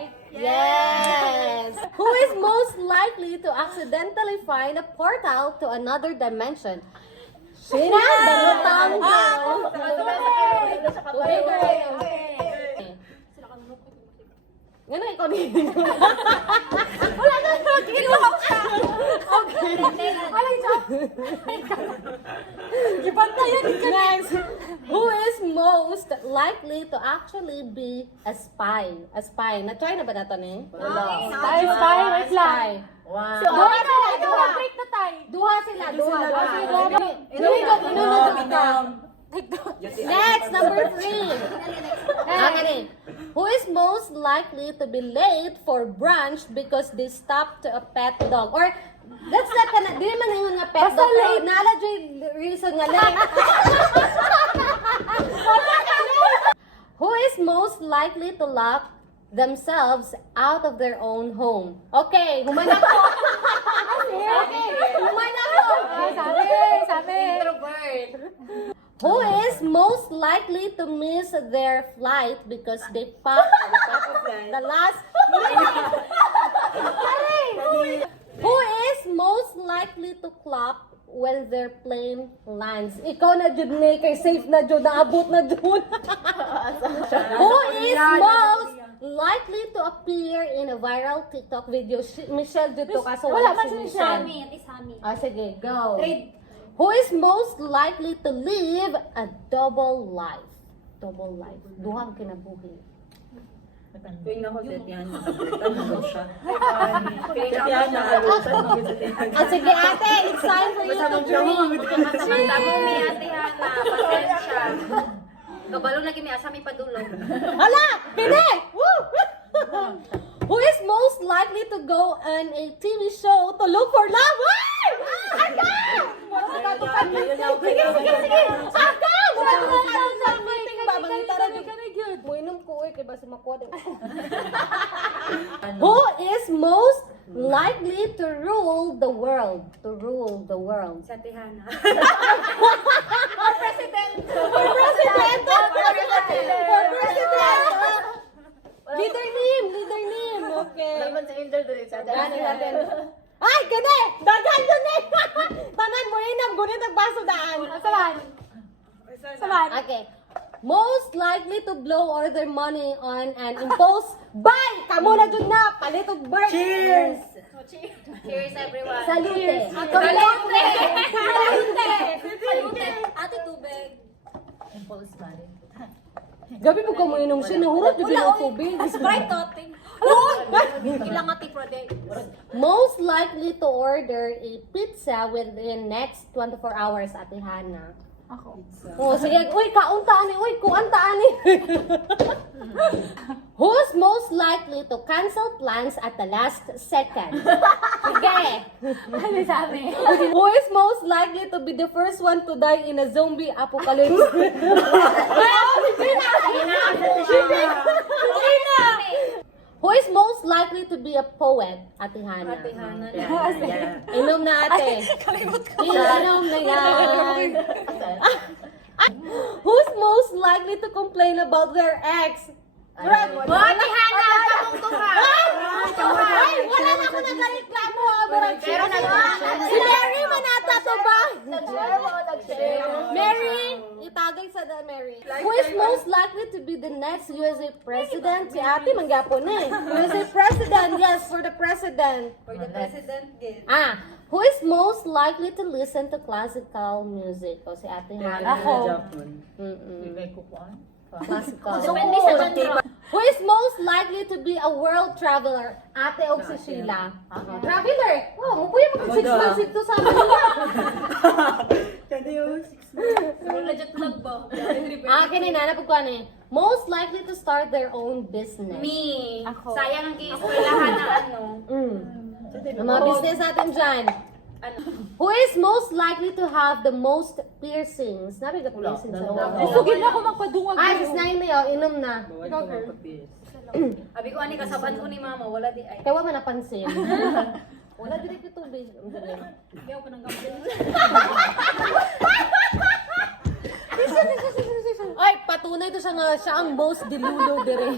right? Yes! Who is most likely to accidentally find a portal to another dimension? Sina? Barutang girl! Tubig girl! Ano ikaw din? Wala na! Inuhaw siya! Okay. Alay siya! Ipantayan ka! Next! Who is most likely to actually be a spy? A spy. Na-try na ba nato ni? Spy, wait lang. Wow. Duha sila, break na tayo. Duha sila. Next, number 3. Who is most likely to be late for brunch because they stopped a pet dog? Or, that's not kana, di man ingon nga pet dog. Late. Nala reason nga late. Who is most likely to lock themselves out of their own home? Okay, humana ko. Okay, humana ko. Sabi. Introvert. Who is most likely to miss their flight because they packed the last Who is most likely to clap when their plane lands? Ikaw na jud ni kay safe na jud naabot na jud. Who is most likely to appear in a viral TikTok video? Michelle jud to kaso Wala man si si Michelle. Sami. Ah, sige, go. Who is most likely to live a double life? Double life. Duhang kinabuhi. Tuwing ako sa tiyan, nakabutan siya. Tiyan, nakabutan sa tiyan. Ah, sige ate, it's time for you to drink. Tamo mi ate Hana, pasensya. Kabalo lagi mi asa mi padulong. Hala! Pine! Woo! Who is most likely to go on a TV show to look for love? Aga! Sige! Aga! Muinom ko kay basi makuha. Who is most likely to rule the world? To rule the world. Sa ate Hana. For president! For president! For president! Leader name! Okay. Naman si Angel doon sa Daanin natin. Ay, gani! Daghan yun eh! Tanan mo inam, gunit ang baso daan. Saman. Okay. Most likely to blow all their money on an impulse buy! Kamu na dun na! Palit og bird! Cheers! Cheers everyone. Salute! Salute. Ate tubig. impulse money. Gabi po kamu inom siya, nahurot yung bilang tubig. Sprite toting. Ilang ati product. Most likely to order a pizza within next 24 hours, Ate Hana. Ako. Oh, sige. Uy, kauntaan ni. Uy, kuantaan ni. Who's most likely to cancel plans at the last second? Sige. Ano sabi? Who is most likely to be the first one to die in a zombie apocalypse? Who is most likely to be a poet? Ate Hana. Ate Hana. Inom na ate. Kalimot ko. Inom na yan. Who's most likely to complain about their ex? Ate Hana, kamong ka. Ay, wala na ako nagreklamo. Pero si Mary manata to ba? Mary, itagay sa the Mary. Who is most likely to be the next USA president? Si ate manggapon eh. USA president, yes, for the president. For the president gift. Who is most likely to listen to classical music? O si ate Hana. Ako. Classical. Depende sa genre. Who is most likely to be a world traveler? Ate o si Sheila? Traveler! Oh, mabuhay mo 6 months ito sa amin nila. Legit vlog ba? Kanina, napagkuhan eh. Most likely to start their own business. Me. Ako. Sayang ang kieskwelahan na ano. Ang mga business natin dyan. Who is most likely to have the most piercings? Nabi ka piercings sa Dalawa. mga. Gusto na ako magpadungag. Ay, sis na yun na inom na. Abi ko ani kasaban ko ni mama, wala di ay. Kaya wala napansin. Wala direct ito tubig. Gaw ko nang gamay. Ay, patunay to siya nga siya ang most dilulo dire.